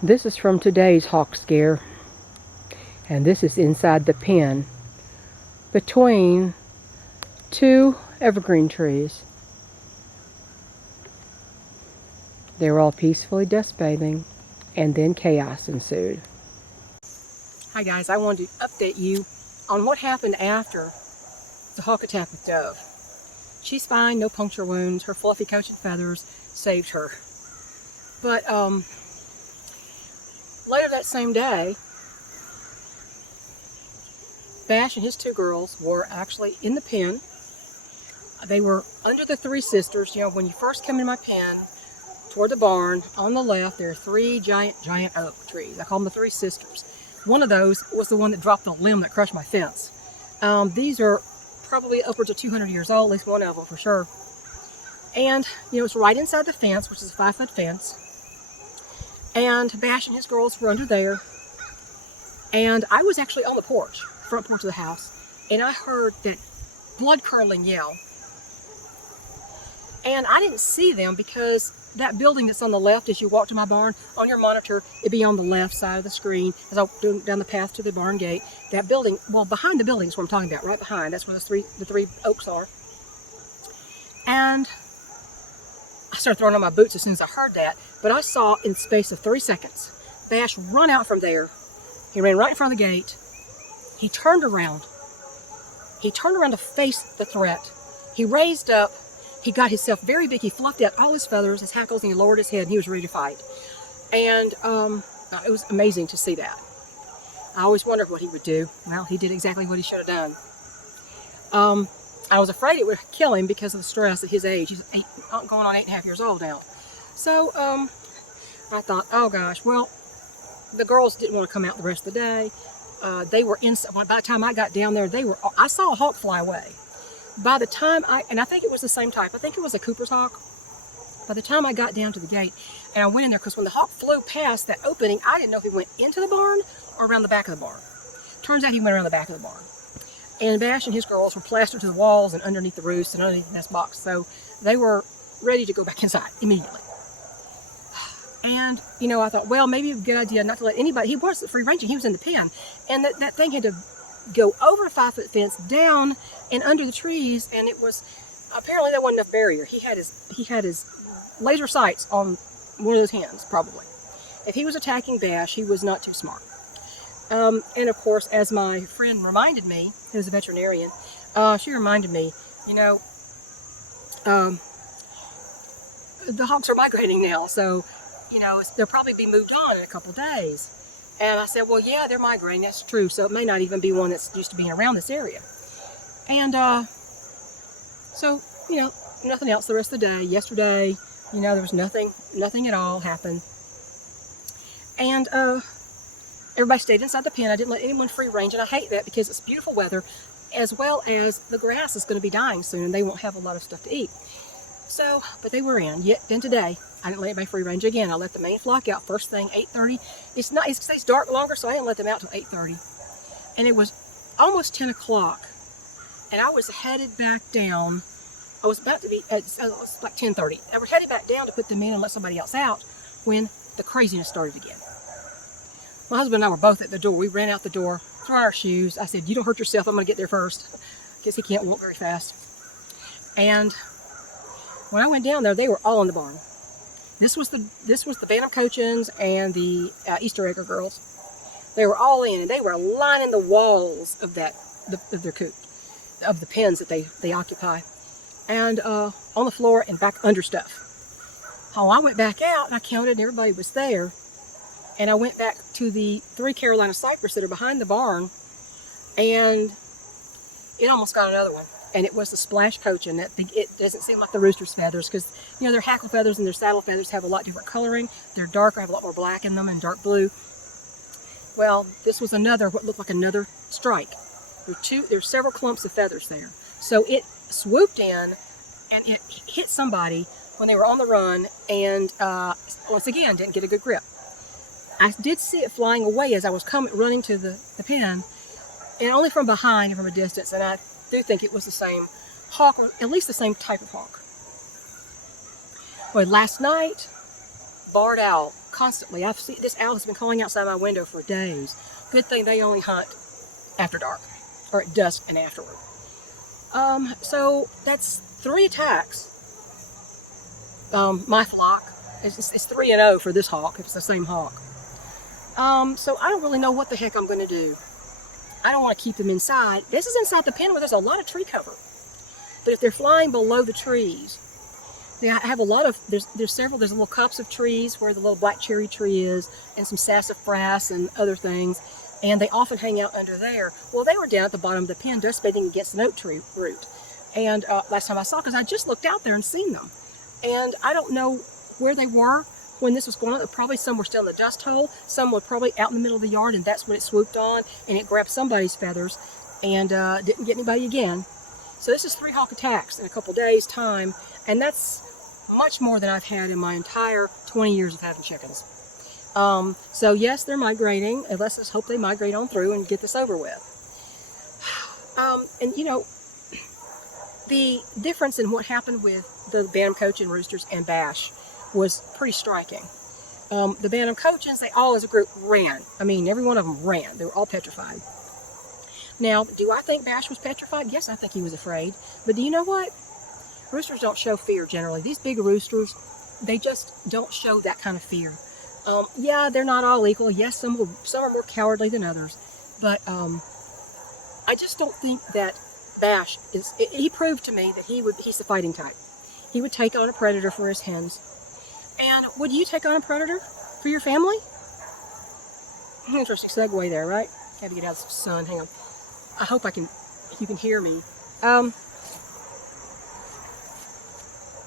This is from today's hawk scare, and this is inside the pen between two evergreen trees. They were all peacefully dust bathing, and then chaos ensued. Hi guys, I wanted to update you on what happened after the hawk attack with Dove. She's fine, no puncture wounds. Her fluffy coat and feathers saved her. But later that same day, Bash and his two girls were actually in the pen. They were under the three sisters. You know, when you first come in my pen, toward the barn, on the left, there are three giant oak trees. I call them the three sisters. One of those was the one that dropped the limb that crushed my fence. These are probably upwards of 200 years old, at least one of them for sure. And, you know, it's right inside the fence, which is a 5-foot fence. And Bash and his girls were under there. And I was actually on the porch, front porch of the house, and I heard that blood-curdling yell. And I didn't see them because that building that's on the left as you walk to my barn, on your monitor, it'd be on the left side of the screen as I walk down the path to the barn gate. That building, well, behind the building is what I'm talking about, right behind. That's where the three oaks are. And I started throwing on my boots as soon as I heard that, but I saw in the space of 3 seconds, Bash run out from there. He ran right in front of the gate. He turned around. He turned around to face the threat. He raised up. He got himself very big. He fluffed out all his feathers, his hackles, and he lowered his head, and he was ready to fight. And it was amazing to see that. I always wondered what he would do. Well, he did exactly what he should have done. I was afraid it would kill him because of the stress at his age. He's going on 8.5 years old now. So I thought, oh gosh, well, the girls didn't want to come out the rest of the day. They were inside. By the time I got down there, I saw a hawk fly away. By the time and I think it was the same type. I think it was a Cooper's hawk. By the time I got down to the gate and I went in there, because when the hawk flew past that opening, I didn't know if he went into the barn or around the back of the barn. Turns out he went around the back of the barn. And Bash and his girls were plastered to the walls and underneath the roofs and underneath the nest box. So they were ready to go back inside immediately. And, you know, I thought, well, maybe a good idea not to let anybody. He wasn't free ranging. He was in the pen. And that thing had to go over a 5-foot fence, down and under the trees. And it was, apparently there wasn't enough barrier. He had his laser sights on one of those hens, probably. If he was attacking Bash, he was not too smart. And of course, as my friend reminded me, who's a veterinarian, she reminded me, you know, the hawks are migrating now, so, you know, they'll probably be moved on in a couple days. And I said, well, yeah, they're migrating, that's true, so it may not even be one that's used to being around this area. And so, you know, nothing else the rest of the day. Yesterday, you know, there was nothing at all happened. And everybody stayed inside the pen. I didn't let anyone free range, and I hate that because it's beautiful weather, as well as the grass is going to be dying soon, and they won't have a lot of stuff to eat. So, but they were in. Yet then today, I didn't let anybody free range again. I let the main flock out first thing, 8:30. It stays dark longer, so I didn't let them out till 8:30. And it was almost 10 o'clock, and I was headed back down. I was about to be, it was like 10:30. I was headed back down to put them in and let somebody else out when the craziness started again. My husband and I were both at the door. We ran out the door, threw on our shoes. I said, you don't hurt yourself. I'm going to get there first. Because he can't walk very fast. And when I went down there, they were all in the barn. This was the Bantam Cochins and the Easter Egger girls. They were all in, and they were lining the walls of their coop, of the pens that they occupy, and on the floor and back under stuff. Oh, I went back out and I counted, and everybody was there. And I went back to the 3 Carolina cypress that are behind the barn, and it almost got another one. And it was the splash cochin. It doesn't seem like the rooster's feathers, because, you know, their hackle feathers and their saddle feathers have a lot different coloring. They're darker, have a lot more black in them, and dark blue. Well, this was what looked like another strike. There's several clumps of feathers there. So it swooped in, and it hit somebody when they were on the run, and once again, didn't get a good grip. I did see it flying away as I was running to the pen, and only from behind and from a distance, and I do think it was the same hawk, or at least the same type of hawk. Well, last night, barred owl constantly. I've seen this owl has been calling outside my window for days. Good thing they only hunt after dark, or at dusk and afterward. So that's 3 attacks. My flock, it's 3-0 for this hawk, if it's the same hawk. So I don't really know what the heck I'm going to do. I don't want to keep them inside. This is inside the pen where there's a lot of tree cover. But if they're flying below the trees, they have a lot of, there's little copse of trees where the little black cherry tree is, and some sassafras and other things, and they often hang out under there. Well, they were down at the bottom of the pen dust bathing against an oak tree root. And last time I saw, because I just looked out there and seen them. And I don't know where they were when this was going on. Probably some were still in the dust hole. Some were probably out in the middle of the yard, and that's when it swooped on, and it grabbed somebody's feathers and didn't get anybody again. So this is 3 hawk attacks in a couple days' time, and that's much more than I've had in my entire 20 years of having chickens. So yes, they're migrating. Let's just hope they migrate on through and get this over with. And you know, the difference in what happened with the Bantam Cochin roosters and Bash was pretty striking. The Bantam Cochins, they all as a group ran. I mean, every one of them ran. They were all petrified. Now, do I think Bash was petrified? Yes, I think he was afraid. But do you know what? Roosters don't show fear generally. These big roosters, they just don't show that kind of fear. Yeah, they're not all equal. Yes, some are more cowardly than others. But I just don't think that Bash is, he proved to me that he's the fighting type. He would take on a predator for his hens. And would you take on a predator for your family? Interesting segue there, right? Got to get out of the sun. Hang on. I hope you can hear me.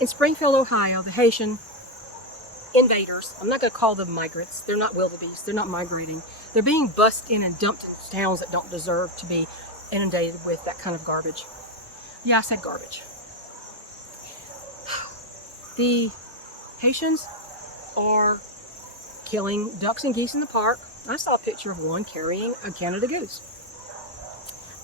In Springfield, Ohio, the Haitian invaders, I'm not going to call them migrants. They're not wildebeest. They're not migrating. They're being bussed in and dumped in towns that don't deserve to be inundated with that kind of garbage. Yeah, I said garbage. The Haitians are killing ducks and geese in the park. I saw a picture of one carrying a Canada goose.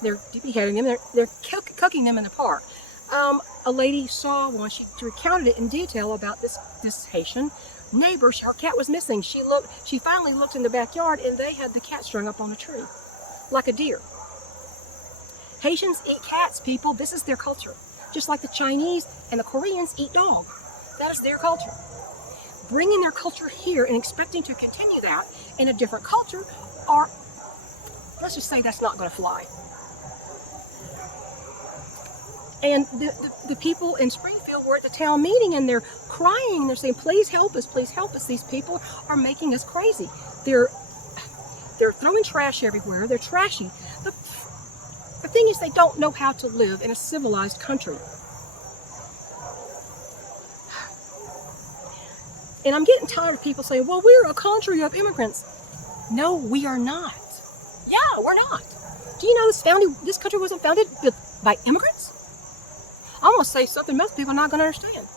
They're beheading them. They're cooking them in the park. A lady saw one. She recounted it in detail about this Haitian neighbor. Her cat was missing. She finally looked in the backyard, and they had the cat strung up on a tree, like a deer. Haitians eat cats, people. This is their culture. Just like the Chinese and the Koreans eat dog. That is their culture. Bringing their culture here and expecting to continue that in a different culture, or let's just say that's not going to fly. And the people in Springfield were at the town meeting, and they're crying. They're saying, please help us, please help us. These people are making us crazy. They're throwing trash everywhere. They're trashy. The thing is, they don't know how to live in a civilized country. And I'm getting tired of people saying, well, we're a country of immigrants. No, we are not. Yeah, we're not. Do you know this country wasn't founded by immigrants? I'm going to say something most people are not going to understand.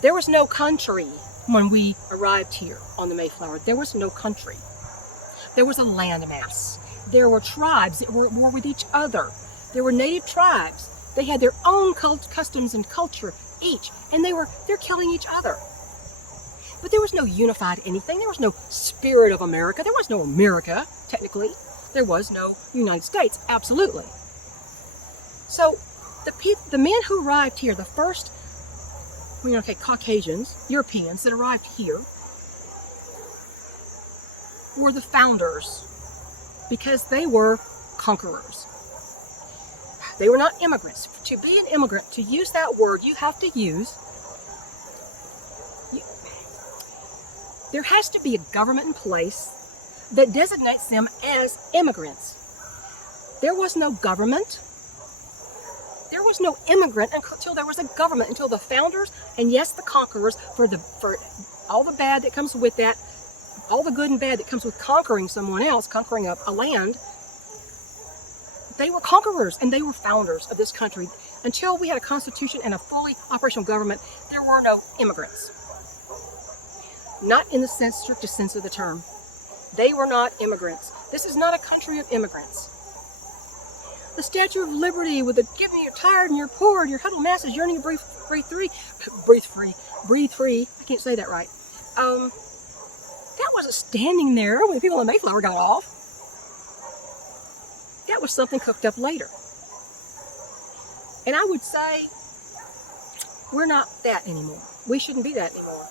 There was no country when we arrived here on the Mayflower. There was no country. There was a landmass. There were tribes that were at war with each other. There were native tribes. They had their own customs and culture each, and they're killing each other. But there was no unified anything. There was no spirit of America. There was no America, technically. There was no United States, absolutely. So the men who arrived here, the first, Caucasians, Europeans that arrived here, were the founders, because they were conquerors. They were not immigrants. To be an immigrant, to use that word, you have to there has to be a government in place that designates them as immigrants. There was no government. There was no immigrant until there was a government, until the founders, and yes, the conquerors, for all the bad that comes with that, all the good and bad that comes with conquering someone else, conquering a land. They were conquerors, and they were founders of this country. Until we had a constitution and a fully operational government, there were no immigrants. Not in the strictest sense of the term. They were not immigrants. This is not a country of immigrants. The Statue of Liberty with the giving you're tired and you're poor and your huddled masses yearning to breathe free. breathe free. I can't say that right. That wasn't standing there when the people in the Mayflower got off. That was something cooked up later. And I would say we're not that anymore. We shouldn't be that anymore.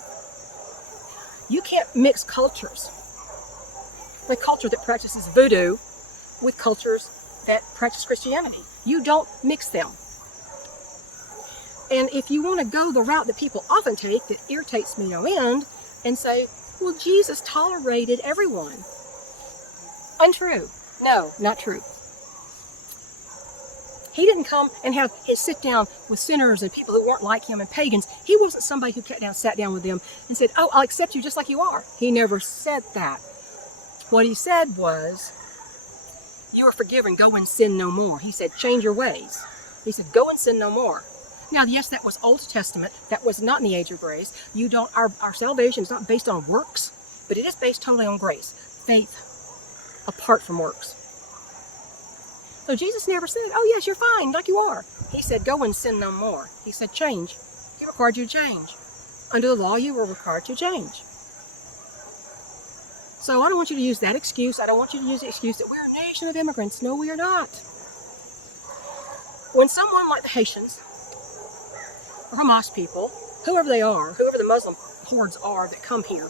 You can't mix cultures. The culture that practices voodoo with cultures that practice Christianity. You don't mix them. And if you want to go the route that people often take that irritates me no end and say, well, Jesus tolerated everyone. Untrue. No, not true. He didn't come and have his sit down with sinners and people who weren't like him and pagans. He wasn't somebody who sat down with them and said, oh, I'll accept you just like you are. He never said that. What he said was, you are forgiven, go and sin no more. He said, change your ways. He said, go and sin no more. Now, yes, that was Old Testament. That was not in the age of grace. Our salvation is not based on works, but it is based totally on grace. Faith apart from works. So Jesus never said, oh yes, you're fine, like you are. He said, go and sin no more. He said, change. He required you to change. Under the law, you were required to change. So I don't want you to use that excuse. I don't want you to use the excuse that we're a nation of immigrants. No, we are not. When someone like the Haitians, or Hamas people, whoever they are, whoever the Muslim hordes are that come here,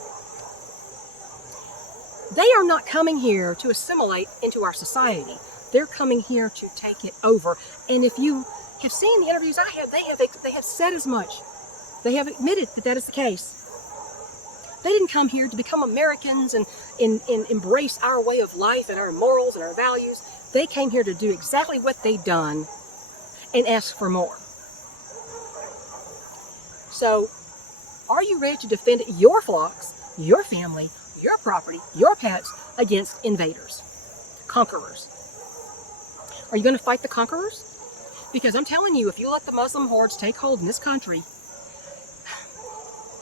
they are not coming here to assimilate into our society. They're coming here to take it over. And if you have seen the interviews I have, they have said as much. They have admitted that that is the case. They didn't come here to become Americans and embrace our way of life and our morals and our values. They came here to do exactly what they've done and ask for more. So, are you ready to defend your flocks, your family, your property, your pets against invaders, conquerors? Are you going to fight the conquerors? Because I'm telling you, if you let the Muslim hordes take hold in this country,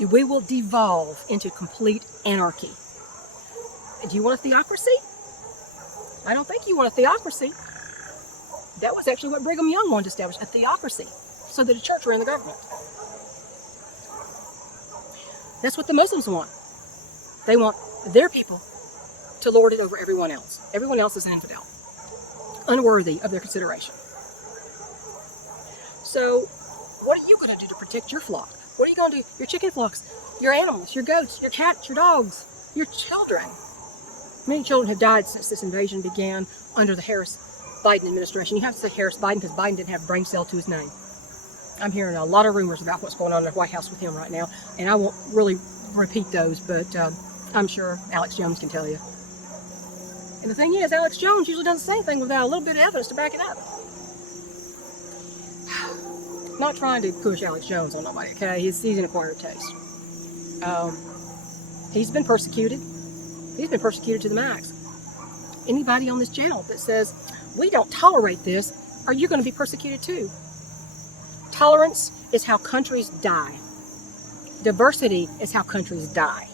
we will devolve into complete anarchy. Do you want a theocracy? I don't think you want a theocracy. That was actually what Brigham Young wanted to establish, a theocracy, so that the church ran the government. That's what the Muslims want. They want their people to lord it over everyone else. Everyone else is an infidel, unworthy of their consideration. So, what are you going to do to protect your flock? What are you going to do? Your chicken flocks, your animals, your goats, your cats, your dogs, your children. Many children have died since this invasion began under the Harris-Biden administration. You have to say Harris-Biden because Biden didn't have a brain cell to his name. I'm hearing a lot of rumors about what's going on in the White House with him right now, and I won't really repeat those, but I'm sure Alex Jones can tell you. And the thing is, Alex Jones usually doesn't say anything without a little bit of evidence to back it up. Not trying to push Alex Jones on nobody, okay? He's an acquired taste. He's been persecuted. He's been persecuted to the max. Anybody on this channel that says, we don't tolerate this, are you going to be persecuted too? Tolerance is how countries die. Diversity is how countries die.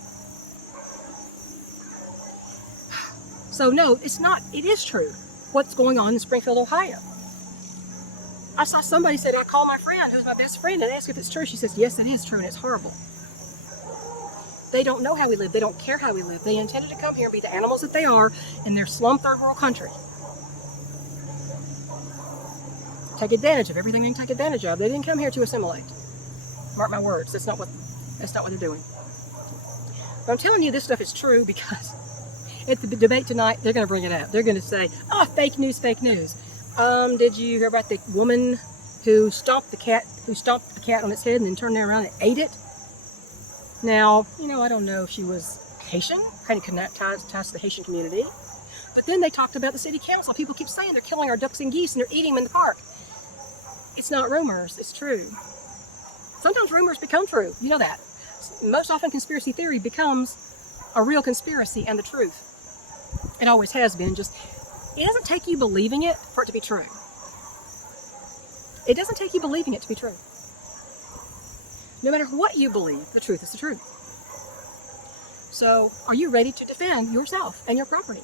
So no, it's not, it is true what's going on in Springfield, Ohio. I saw somebody said, I called my friend, who's my best friend, and asked if it's true. She says, yes, it is true, and it's horrible. They don't know how we live. They don't care how we live. They intended to come here and be the animals that they are in their slum third world country. Take advantage of everything they can take advantage of. They didn't come here to assimilate. Mark my words, that's not what they're doing. But I'm telling you this stuff is true because at the debate tonight, they're going to bring it up. They're going to say, oh, fake news, fake news. Did you hear about the woman who stomped the cat on its head and then turned it around and ate it? Now, I don't know if she was Haitian, kind of ties to the Haitian community. But then they talked about the city council. People keep saying they're killing our ducks and geese and they're eating them in the park. It's not rumors, it's true. Sometimes rumors become true, you know that. Most often conspiracy theory becomes a real conspiracy and the truth. It always has been, just it doesn't take you believing it for it to be true. It doesn't take you believing it to be true. No matter what you believe, the truth is the truth. So, are you ready to defend yourself and your property?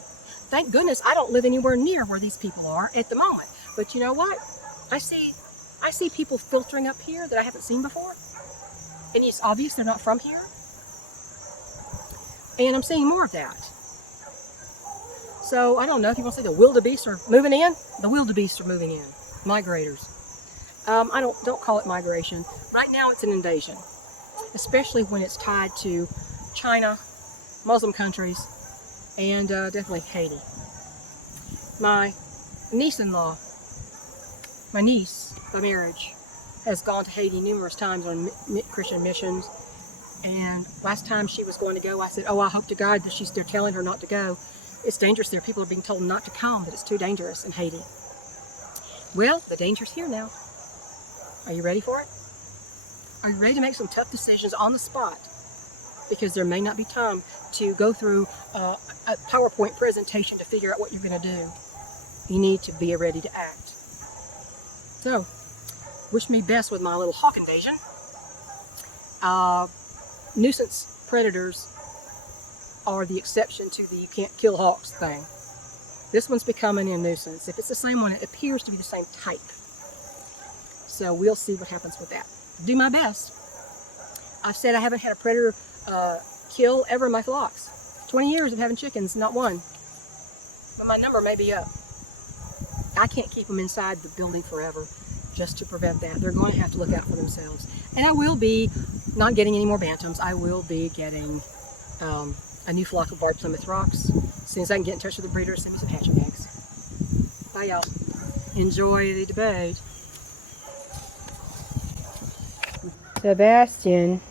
Thank goodness I don't live anywhere near where these people are at the moment. But you know what? I see people filtering up here that I haven't seen before. And it's obvious they're not from here. And I'm seeing more of that. So I don't know if you want to say the wildebeest are moving in. The wildebeest are moving in. Migrators. I don't call it migration. Right now it's an invasion, especially when it's tied to China, Muslim countries, and definitely Haiti. My niece-in-law, my niece by marriage, has gone to Haiti numerous times on Christian missions. And last time she was going to go, I said, oh, I hope to God that they're telling her not to go. It's dangerous there. People are being told not to come, that it's too dangerous in Haiti. Well, the danger's here now. Are you ready for it? Are you ready to make some tough decisions on the spot? Because there may not be time to go through a PowerPoint presentation to figure out what you're going to do. You need to be ready to act. So, wish me best with my little hawk invasion. Nuisance predators are the exception to the you can't kill hawks thing. This one's becoming a nuisance. If it's the same one, it appears to be the same type. So we'll see what happens with that. Do my best. I've said I haven't had a predator kill ever in my flocks. 20 years of having chickens, not one. But my number may be up. I can't keep them inside the building forever just to prevent that. They're going to have to look out for themselves. And I will be not getting any more bantams. I will be getting a new flock of barred Plymouth Rocks. As soon as I can get in touch with the breeder, send me some hatching eggs. Bye, y'all. Enjoy the debate. Sebastian.